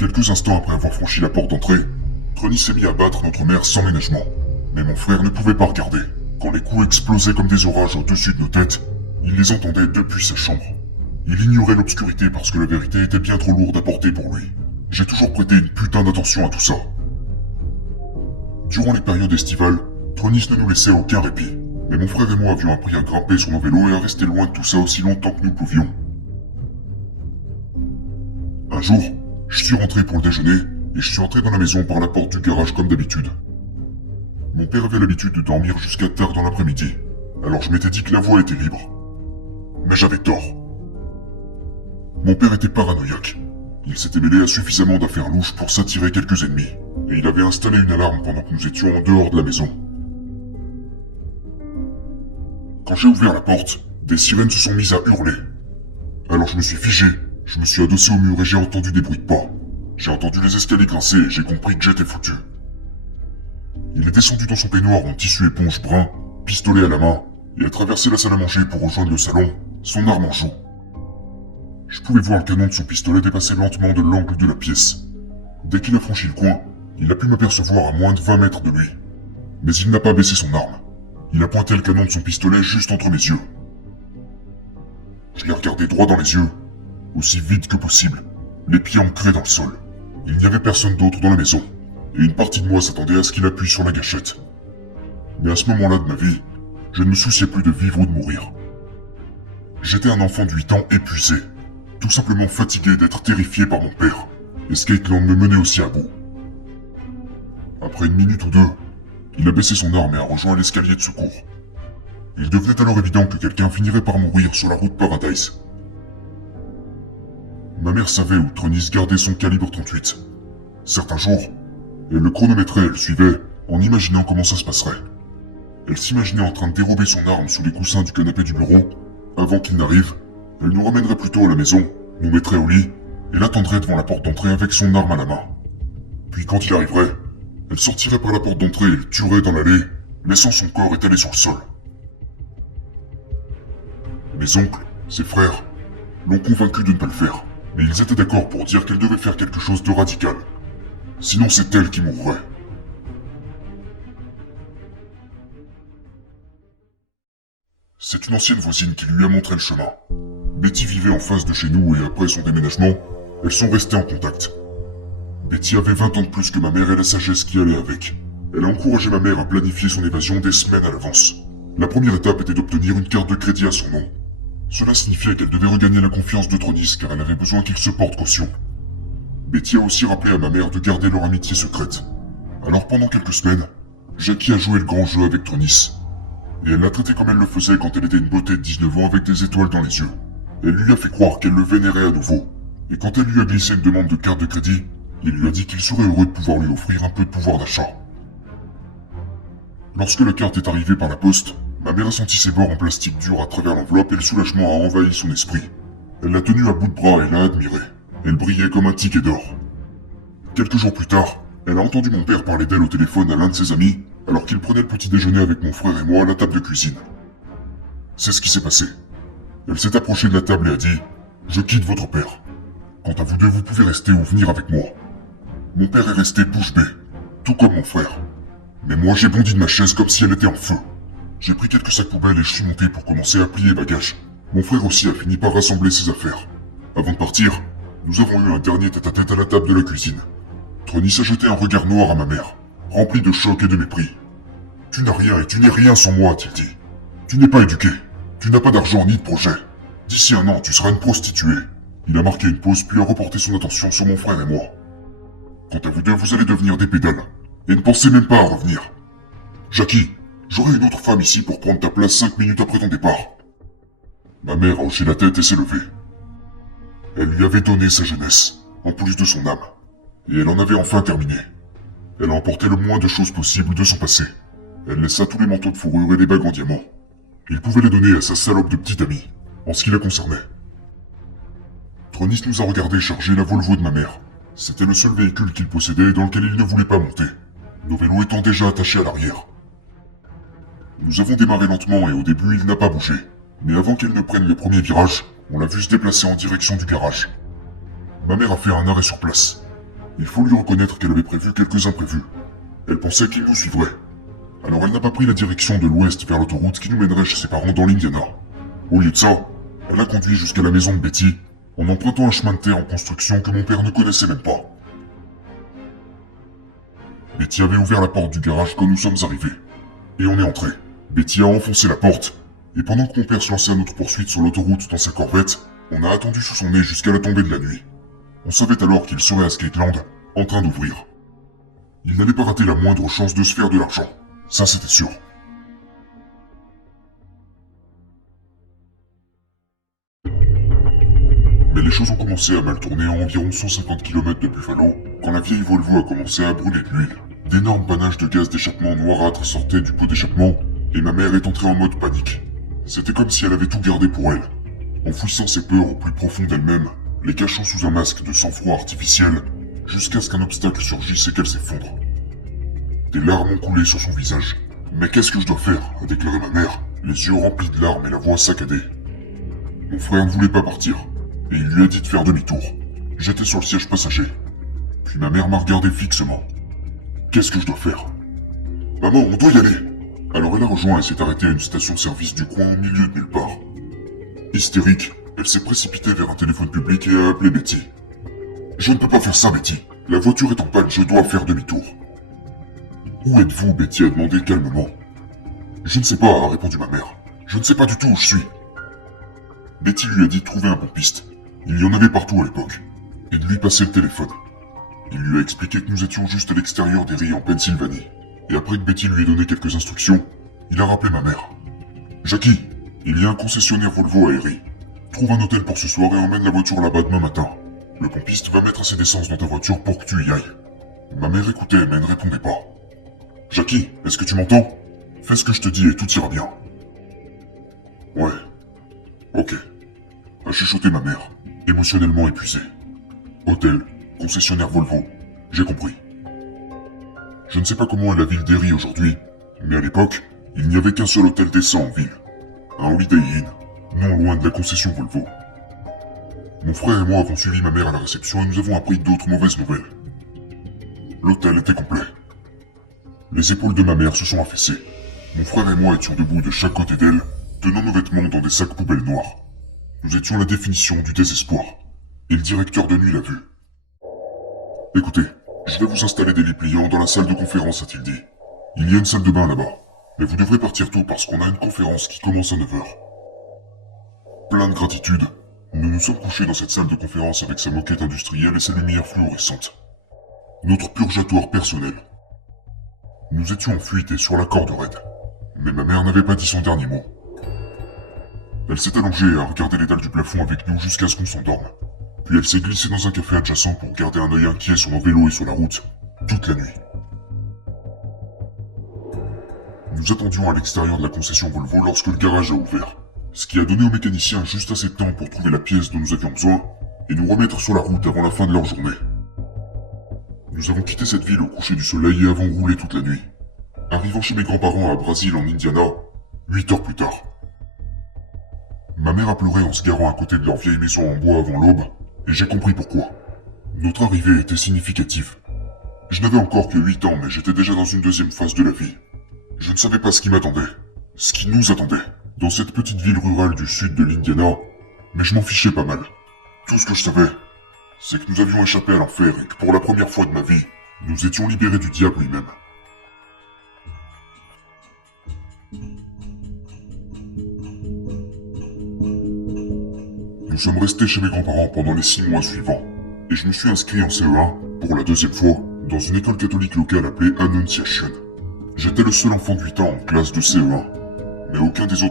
Quelques instants après avoir franchi la porte d'entrée, Tronis s'est mis à battre notre mère sans ménagement. Mais mon frère ne pouvait pas regarder. Quand les coups explosaient comme des orages au-dessus de nos têtes, il les entendait depuis sa chambre. Il ignorait l'obscurité parce que la vérité était bien trop lourde à porter pour lui. J'ai toujours prêté une putain d'attention à tout ça. Durant les périodes estivales, Tronis ne nous laissait aucun répit. Mais mon frère et moi avions appris à grimper sur nos vélos et à rester loin de tout ça aussi longtemps que nous pouvions. Un jour, je suis rentré pour le déjeuner et je suis entré dans la maison par la porte du garage comme d'habitude. Mon père avait l'habitude de dormir jusqu'à tard dans l'après-midi, alors je m'étais dit que la voie était libre. Mais j'avais tort. Mon père était paranoïaque. Il s'était mêlé à suffisamment d'affaires louches pour s'attirer quelques ennemis, et il avait installé une alarme pendant que nous étions en dehors de la maison. Quand j'ai ouvert la porte, des sirènes se sont mises à hurler. Alors je me suis figé, je me suis adossé au mur et j'ai entendu des bruits de pas. J'ai entendu les escaliers grincer et j'ai compris que j'étais foutu. Il est descendu dans son peignoir en tissu éponge brun, pistolet à la main, et a traversé la salle à manger pour rejoindre le salon, son arme en joue. Je pouvais voir le canon de son pistolet dépasser lentement de l'angle de la pièce. Dès qu'il a franchi le coin, il a pu m'apercevoir à moins de 20 mètres de lui. Mais il n'a pas baissé son arme. Il a pointé le canon de son pistolet juste entre mes yeux. Je l'ai regardé droit dans les yeux, aussi vite que possible, les pieds ancrés dans le sol. Il n'y avait personne d'autre dans la maison, et une partie de moi s'attendait à ce qu'il appuie sur la gâchette. Mais à ce moment-là de ma vie, je ne me souciais plus de vivre ou de mourir. J'étais un enfant de 8 ans épuisé, tout simplement fatigué d'être terrifié par mon père, et Skateland me menait aussi à bout. Après une minute ou deux, il a baissé son arme et a rejoint l'escalier de secours. Il devenait alors évident que quelqu'un finirait par mourir sur la route Paradise. Ma mère savait où Tronis gardait son calibre 38. Certains jours, elle le chronométrait et le suivait en imaginant comment ça se passerait. Elle s'imaginait en train de dérober son arme sous les coussins du canapé du bureau. Avant qu'il n'arrive, elle nous ramènerait plutôt à la maison, nous mettrait au lit et l'attendrait devant la porte d'entrée avec son arme à la main. Puis quand il arriverait, elle sortirait par la porte d'entrée et le tuerait dans l'allée, laissant son corps étalé sur le sol. Mes oncles, ses frères, l'ont convaincu de ne pas le faire, mais ils étaient d'accord pour dire qu'elle devait faire quelque chose de radical. Sinon c'est elle qui mourrait. C'est une ancienne voisine qui lui a montré le chemin. Betty vivait en face de chez nous et après son déménagement, elles sont restées en contact. Betty avait 20 ans de plus que ma mère et la sagesse qui allait avec. Elle a encouragé ma mère à planifier son évasion des semaines à l'avance. La première étape était d'obtenir une carte de crédit à son nom. Cela signifiait qu'elle devait regagner la confiance de Tronis car elle avait besoin qu'il se porte caution. Betty a aussi rappelé à ma mère de garder leur amitié secrète. Alors pendant quelques semaines, Jackie a joué le grand jeu avec Tronis. Et elle l'a traité comme elle le faisait quand elle était une beauté de 19 ans avec des étoiles dans les yeux. Elle lui a fait croire qu'elle le vénérait à nouveau. Et quand elle lui a glissé une demande de carte de crédit, il lui a dit qu'il serait heureux de pouvoir lui offrir un peu de pouvoir d'achat. Lorsque la carte est arrivée par la poste, ma mère a senti ses bords en plastique dur à travers l'enveloppe et le soulagement a envahi son esprit. Elle l'a tenue à bout de bras et l'a admirée. Elle brillait comme un ticket d'or. Quelques jours plus tard, elle a entendu mon père parler d'elle au téléphone à l'un de ses amis, alors qu'il prenait le petit déjeuner avec mon frère et moi à la table de cuisine. C'est ce qui s'est passé. Elle s'est approchée de la table et a dit « Je quitte votre père. Quant à vous deux, vous pouvez rester ou venir avec moi. » Mon père est resté bouche bée, tout comme mon frère. Mais moi j'ai bondi de ma chaise comme si elle était en feu. J'ai pris quelques sacs poubelles et je suis monté pour commencer à plier bagages. Mon frère aussi a fini par rassembler ses affaires. Avant de partir, nous avons eu un dernier tête-à-tête à la table de la cuisine. Tronis a jeté un regard noir à ma mère, rempli de choc et de mépris. « Tu n'as rien et tu n'es rien sans moi, a-t-il dit. Tu n'es pas éduqué. Tu n'as pas d'argent ni de projet. D'ici un an, tu seras une prostituée. » Il a marqué une pause puis a reporté son attention sur mon frère et moi. « Quant à vous deux, vous allez devenir des pédales. Et ne pensez même pas à revenir. Jackie, j'aurai une autre femme ici pour prendre ta place 5 minutes après ton départ. » Ma mère a hoché la tête et s'est levée. Elle lui avait donné sa jeunesse, en plus de son âme. Et elle en avait enfin terminé. Elle a emporté le moins de choses possibles de son passé. Elle laissa tous les manteaux de fourrure et les bagues en diamant. Il pouvait les donner à sa salope de petite amie, en ce qui la concernait. Tronis nous a regardé charger la Volvo de ma mère. C'était le seul véhicule qu'il possédait et dans lequel il ne voulait pas monter, nos vélos étant déjà attachés à l'arrière. Nous avons démarré lentement et au début il n'a pas bougé. Mais avant qu'elle ne prenne le premier virage, on l'a vu se déplacer en direction du garage. Ma mère a fait un arrêt sur place. Il faut lui reconnaître qu'elle avait prévu quelques imprévus. Elle pensait qu'il nous suivrait. Alors elle n'a pas pris la direction de l'ouest vers l'autoroute qui nous mènerait chez ses parents dans l'Indiana. Au lieu de ça, elle a conduit jusqu'à la maison de Betty en empruntant un chemin de terre en construction que mon père ne connaissait même pas. Betty avait ouvert la porte du garage quand nous sommes arrivés. Et on est entré. Betty a enfoncé la porte, et pendant que mon père se lançait à notre poursuite sur l'autoroute dans sa Corvette, on a attendu sous son nez jusqu'à la tombée de la nuit. On savait alors qu'il serait à Skateland, en train d'ouvrir. Il n'allait pas rater la moindre chance de se faire de l'argent. Ça, c'était sûr. Mais les choses ont commencé à mal tourner à environ 150 km de Buffalo, quand la vieille Volvo a commencé à brûler de l'huile. D'énormes panaches de gaz d'échappement noirâtre sortaient du pot d'échappement, et ma mère est entrée en mode panique. C'était comme si elle avait tout gardé pour elle. Enfouissant ses peurs au plus profond d'elle-même, les cachant sous un masque de sang-froid artificiel, jusqu'à ce qu'un obstacle surgisse et qu'elle s'effondre. Des larmes ont coulé sur son visage. « Mais qu'est-ce que je dois faire ?» a déclaré ma mère, les yeux remplis de larmes et la voix saccadée. Mon frère ne voulait pas partir, et il lui a dit de faire demi-tour. J'étais sur le siège passager. Puis ma mère m'a regardé fixement. « Qu'est-ce que je dois faire ?»« Maman, on doit y aller !» Alors elle a rejoint et s'est arrêtée à une station-service du coin au milieu de nulle part. Hystérique, elle s'est précipitée vers un téléphone public et a appelé Betty. « Je ne peux pas faire ça, Betty. La voiture est en panne, je dois faire demi-tour. »« Où êtes-vous » Betty a demandé calmement. « Je ne sais pas, » a répondu ma mère. « Je ne sais pas du tout où je suis. » Betty lui a dit de trouver un pompiste. Il y en avait partout à l'époque. Et de lui passer le téléphone. Il lui a expliqué que nous étions juste à l'extérieur d'Erie en Pennsylvanie. Et après que Betty lui ait donné quelques instructions, il a rappelé ma mère. « Jackie, il y a un concessionnaire Volvo à Erie. Trouve un hôtel pour ce soir et emmène la voiture là-bas demain matin. Le pompiste va mettre assez d'essence dans ta voiture pour que tu y ailles. » Ma mère écoutait mais ne répondait pas. « Jackie, est-ce que tu m'entends? Fais ce que je te dis et tout ira bien. »« Ouais. Ok. » a chuchoté ma mère, émotionnellement épuisée. Hôtel, concessionnaire Volvo, j'ai compris. Je ne sais pas comment est la ville d'Erie aujourd'hui, mais à l'époque, il n'y avait qu'un seul hôtel décent en ville. Un Holiday Inn, non loin de la concession Volvo. Mon frère et moi avons suivi ma mère à la réception et nous avons appris d'autres mauvaises nouvelles. L'hôtel était complet. Les épaules de ma mère se sont affaissées. Mon frère et moi étions debout de chaque côté d'elle, tenant nos vêtements dans des sacs poubelles noirs. Nous étions la définition du désespoir. Et le directeur de nuit l'a vu. « Écoutez, je vais vous installer des lits pliants dans la salle de conférence, a-t-il dit. Il y a une salle de bain là-bas. Mais vous devrez partir tôt parce qu'on a une conférence qui commence à 9h. » Plein de gratitude, nous nous sommes couchés dans cette salle de conférence avec sa moquette industrielle et ses lumières fluorescentes. Notre purgatoire personnel. Nous étions en fuite et sur la corde raide. Mais ma mère n'avait pas dit son dernier mot. Elle s'est allongée et a regardé les dalles du plafond avec nous jusqu'à ce qu'on s'endorme. Puis elle s'est glissée dans un café adjacent pour garder un œil inquiet sur nos vélos et sur la route, toute la nuit. Nous attendions à l'extérieur de la concession Volvo lorsque le garage a ouvert, ce qui a donné aux mécaniciens juste assez de temps pour trouver la pièce dont nous avions besoin et nous remettre sur la route avant la fin de leur journée. Nous avons quitté cette ville au coucher du soleil et avons roulé toute la nuit, arrivant chez mes grands-parents à Brazil en Indiana, 8 heures plus tard. Ma mère a pleuré en se garant à côté de leur vieille maison en bois avant l'aube, et j'ai compris pourquoi. Notre arrivée était significative. Je n'avais encore que 8 ans, mais j'étais déjà dans une deuxième phase de la vie. Je ne savais pas ce qui m'attendait, ce qui nous attendait, dans cette petite ville rurale du sud de l'Indiana, mais je m'en fichais pas mal. Tout ce que je savais, c'est que nous avions échappé à l'enfer et que pour la première fois de ma vie, nous étions libérés du diable lui-même. Nous sommes restés chez mes grands-parents pendant les 6 mois suivants, et je me suis inscrit en CE1, pour la deuxième fois, dans une école catholique locale appelée Annunciation. J'étais le seul enfant de 8 ans en classe de CE1, mais aucun des autres